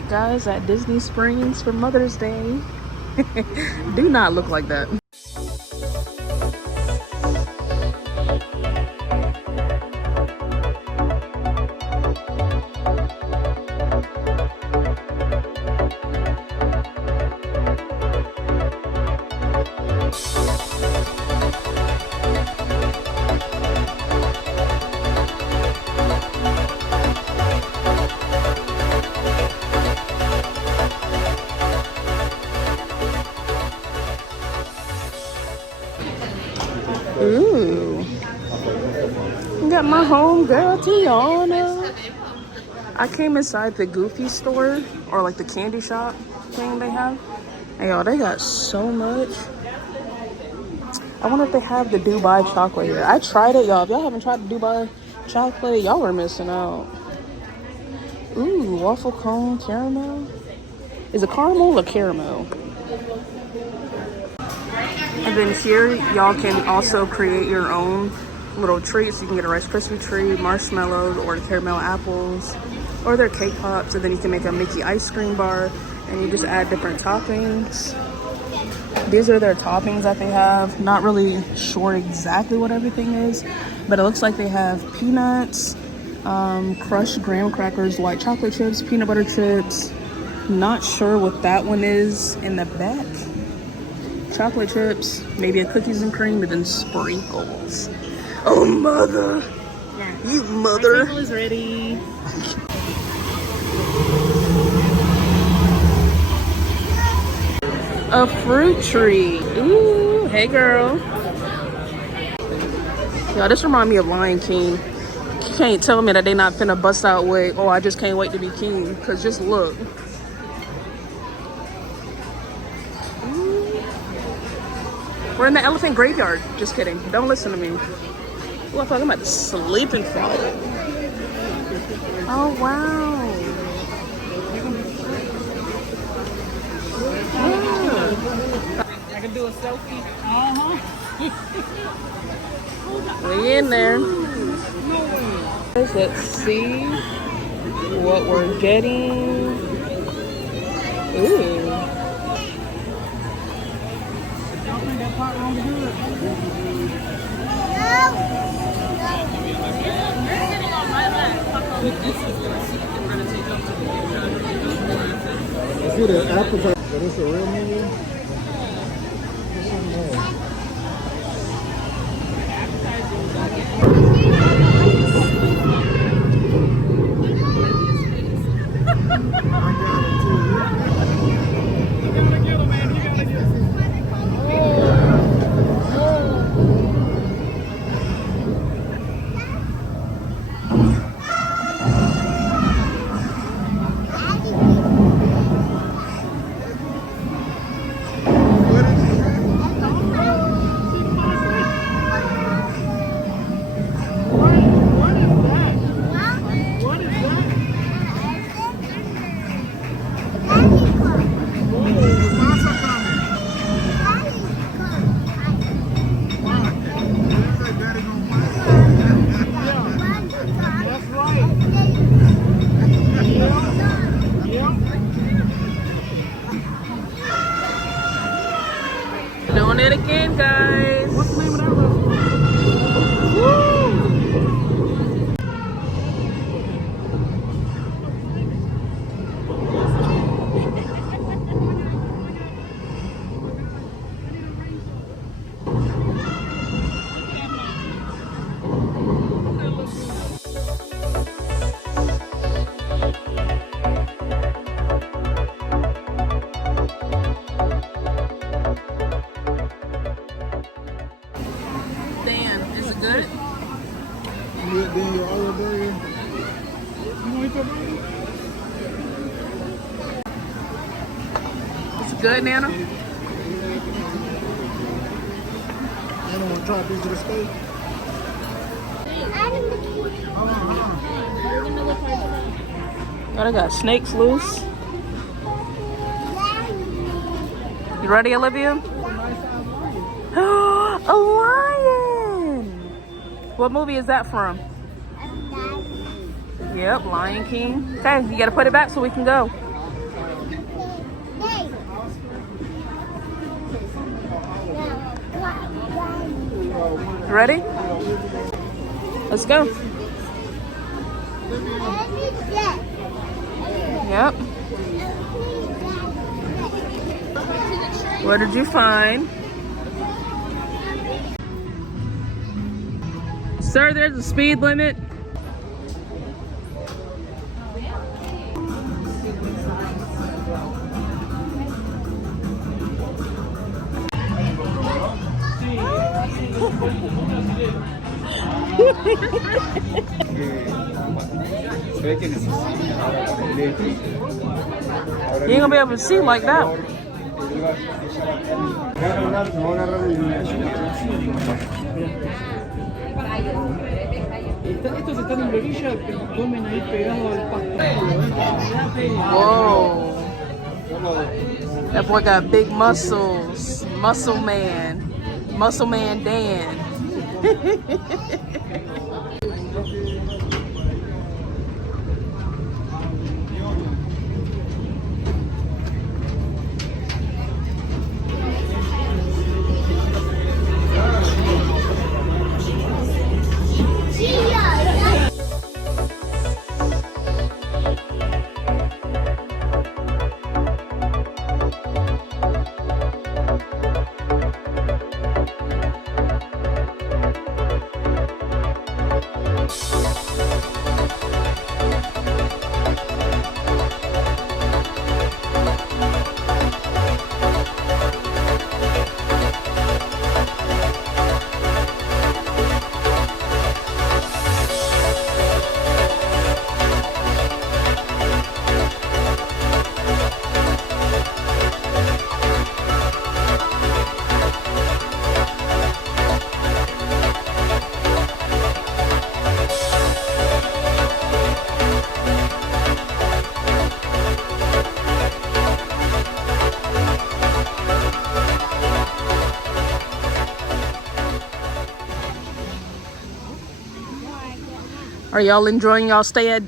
Alright guys, at Disney Springs for Mother's Day. Do not look like that. Ooh. Got my homegirl Tiana. I came inside the Goofy store, or like the candy shop thing they have. And y'all, they got so much. I wonder if they have the Dubai chocolate here. I tried it, y'all. If y'all haven't tried the Dubai chocolate, y'all were missing out. Ooh, waffle cone caramel. Is it caramel or caramel? And then here, y'all can also create your own little treats. You can get a Rice Krispie treat, marshmallows, or caramel apples, or their cake pops. And then you can make a Mickey ice cream bar, and you just add different toppings. These are their toppings that they have. Not really sure exactly what everything is, but it looks like they have peanuts, crushed graham crackers, white chocolate chips, peanut butter chips. Not sure what that one is in the back. Chocolate chips, maybe a cookies and cream, and then sprinkles. Oh, mother. Yeah. You mother. My table is ready. A fruit tree. Ooh, hey girl. Y'all, this remind me of Lion King. You can't tell me that they not finna bust out with, oh, I just can't wait to be king. Cause just look. We're in the elephant graveyard. Just kidding. Don't listen to me. Ooh, I thought I'm about to sleep and fall. Oh, wow. I can do a selfie. We in there. Let's see what we're getting. Ooh. I see the appetizer. Is this a real menu? Doing it again, guys. What's the name of that restaurant? Woo! Good? Then your other burger. You want to eat that burger? It's good, Nana? I don't want to try a piece of the steak. Hold on. Oh, they got snakes loose. You ready, Olivia? A lion! What movie is that from? Yep, Lion King. Okay, you gotta put it back so we can go. Ready? Let's go. Yep. What did you find? Sir, there's a speed limit. You ain't gonna be able to see like that. Estos están en la orilla que comen ahí pegados al pasto. Whoa. That boy got big muscles. Muscle man. Muscle man Dan. Are y'all enjoying y'all stay at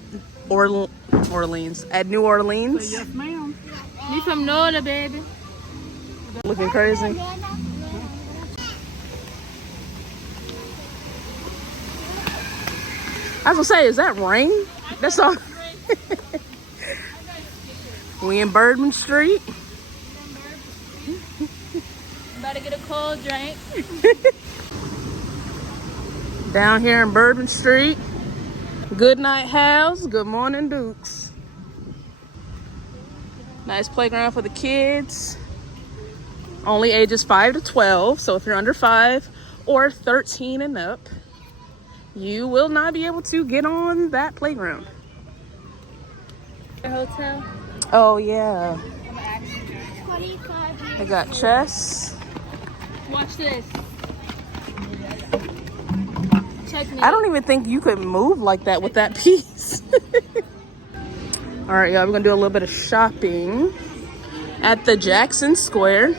Orleans? At New Orleans? Yes, ma'am. Me from Florida, baby. Looking crazy. I was gonna say, is that rain? That's all. We in Bourbon Street. About to get a cold drink. Down here in Bourbon Street. Good night, House. Good morning, Dukes. Nice playground for the kids. Only ages 5 to 12. So if you're under 5 or 13 and up, you will not be able to get on that playground. The hotel. Oh, yeah. They got chess. Watch this. Check me. I don't even think you could move like that with that piece. All right, y'all, we're gonna do a little bit of shopping at the Jackson Square.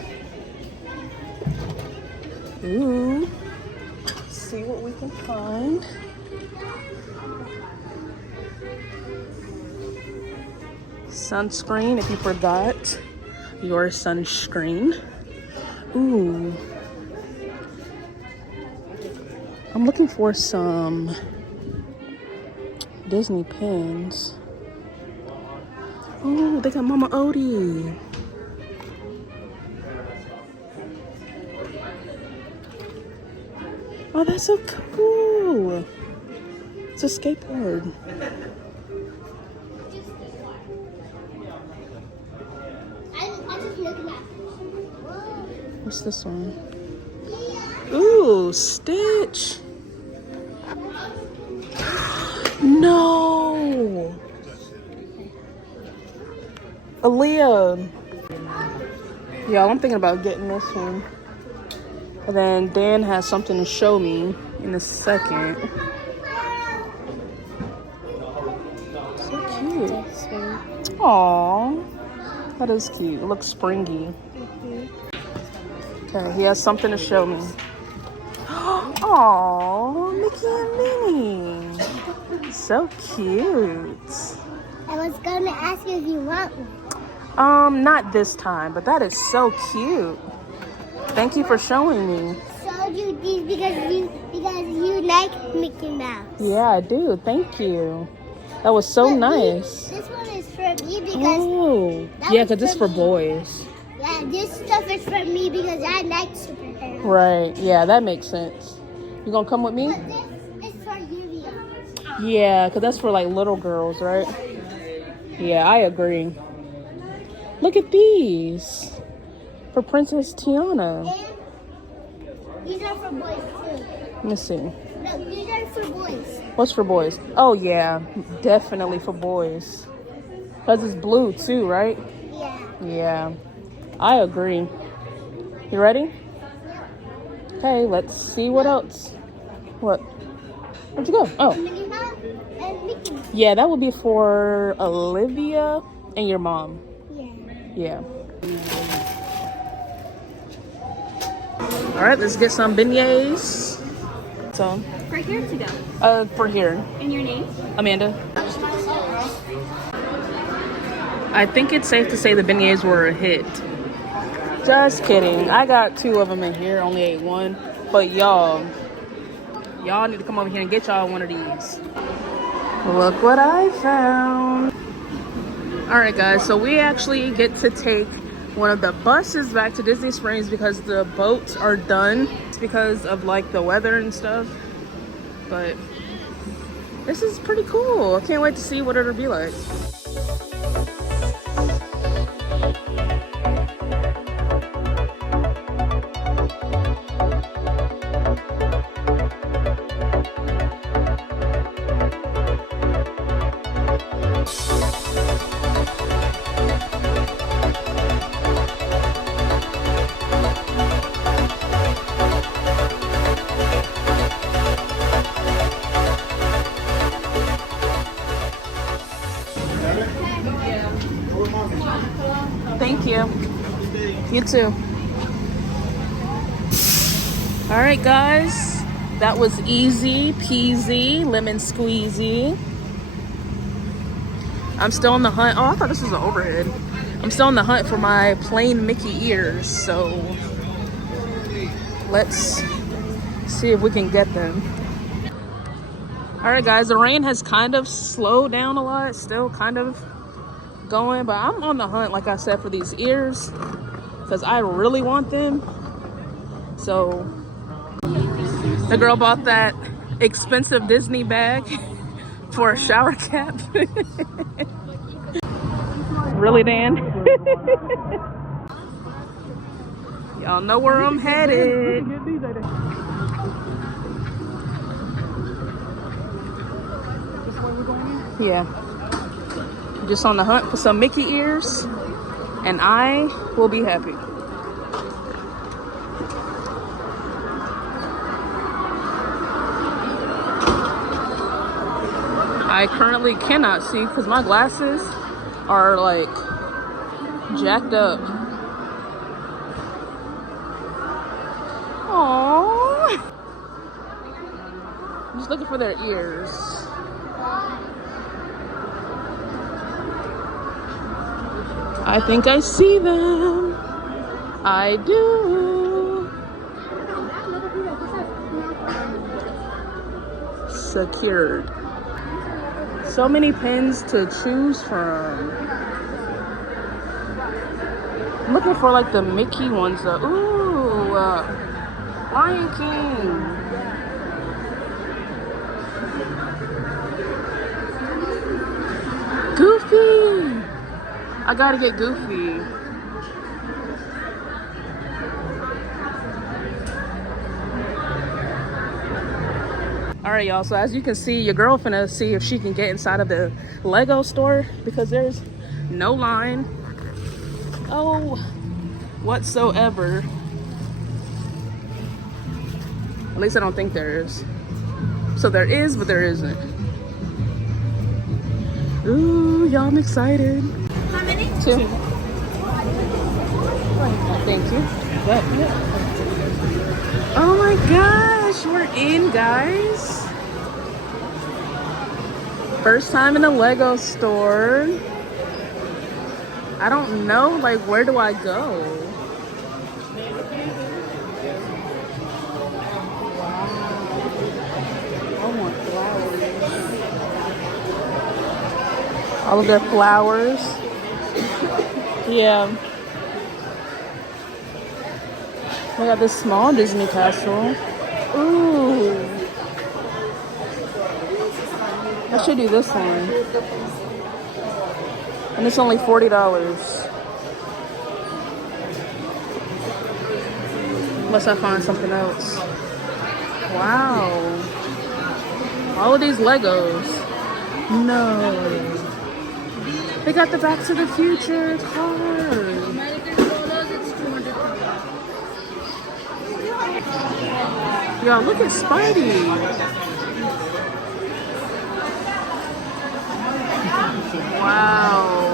Ooh, see what we can find. Sunscreen, if you forgot your sunscreen. Ooh. I'm looking for some Disney pins. Oh, they got Mama Odie. Oh, that's so cool. It's a skateboard. What's this one? Ooh, Stitch. No. Aaliyah. Y'all, I'm thinking about getting this one. And then Dan has something to show me in a second. So cute. Aww. That is cute. It looks springy. Okay, he has something to show me. Aww, Mickey and Minnie. So cute. I was going to ask you if you want one. Not this time, but that is so cute. Thank you for showing me. So you these because you like Mickey Mouse. Yeah, I do. Thank you. That was so But nice. This one is for me because Oh, that yeah, was because it's for me. boys. Yeah, this stuff is for me because I like superheroes. Right. Yeah, that makes sense. You gonna come with me? But this is for you. Yeah, because that's for like little girls, right? Yeah, I agree. Look at these. For Princess Tiana. And these are for boys too. Let me see. No, these are for boys. What's for boys? Oh, yeah. Definitely for boys. Because it's blue too, right? Yeah. Yeah. I agree. You ready? Okay, let's see what else. What? Where'd you go? Oh. Minnie Mouse and Mickey. Yeah, that would be for Olivia and your mom. Yeah. Yeah. All right, let's get some beignets. So, For here to go. for here, And your name? Amanda. I think it's safe to say the beignets were a hit. Just kidding. I got 2 of them in here. Only ate 1. But y'all need to come over here and get y'all one of these. Look what I found. All right, guys. So we actually get to take one of the buses back to Disney Springs because the boats are done. It's because of like the weather and stuff. But this is pretty cool. I can't wait to see what it'll be like. Thank you. You too. All right, guys. That was easy peasy, lemon squeezy. I'm still on the hunt. Oh, I thought this was an overhead. I'm still on the hunt for my plain Mickey ears. So let's see if we can get them. All right, guys. The rain has kind of slowed down a lot. Still kind of going, but I'm on the hunt, like I said, for these ears because I really want them. So the girl bought that expensive Disney bag for a shower cap. Really, Dan? Y'all know where I'm headed. Yeah. Just on the hunt for some Mickey ears, and I will be happy. I currently cannot see because my glasses are like jacked up. Aww. I'm just looking for their ears. I think I see them. I do. Secured. So many pins to choose from. I'm looking for like the Mickey ones though. Ooh, Lion King. Goofy. I gotta get Goofy. All right, y'all. So as you can see, your girl finna see if she can get inside of the Lego store because there's no line. Oh, whatsoever. At least I don't think there is. So there is, but there isn't. Ooh, y'all, I'm excited. How many? 2. Thank you. Oh my gosh, we're in, guys. First time in a Lego store. I don't know, like, where do I go? All of their flowers. Yeah. They got this small Disney castle. Ooh. I should do this one. And it's only $40. Unless I find something else. Wow. All of these Legos. No. They got the Back to the Future car. Y'all, look at Spidey. Wow.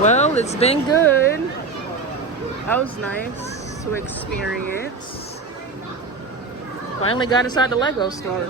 Well, it's been good. That was nice to experience. Finally got inside the Lego store.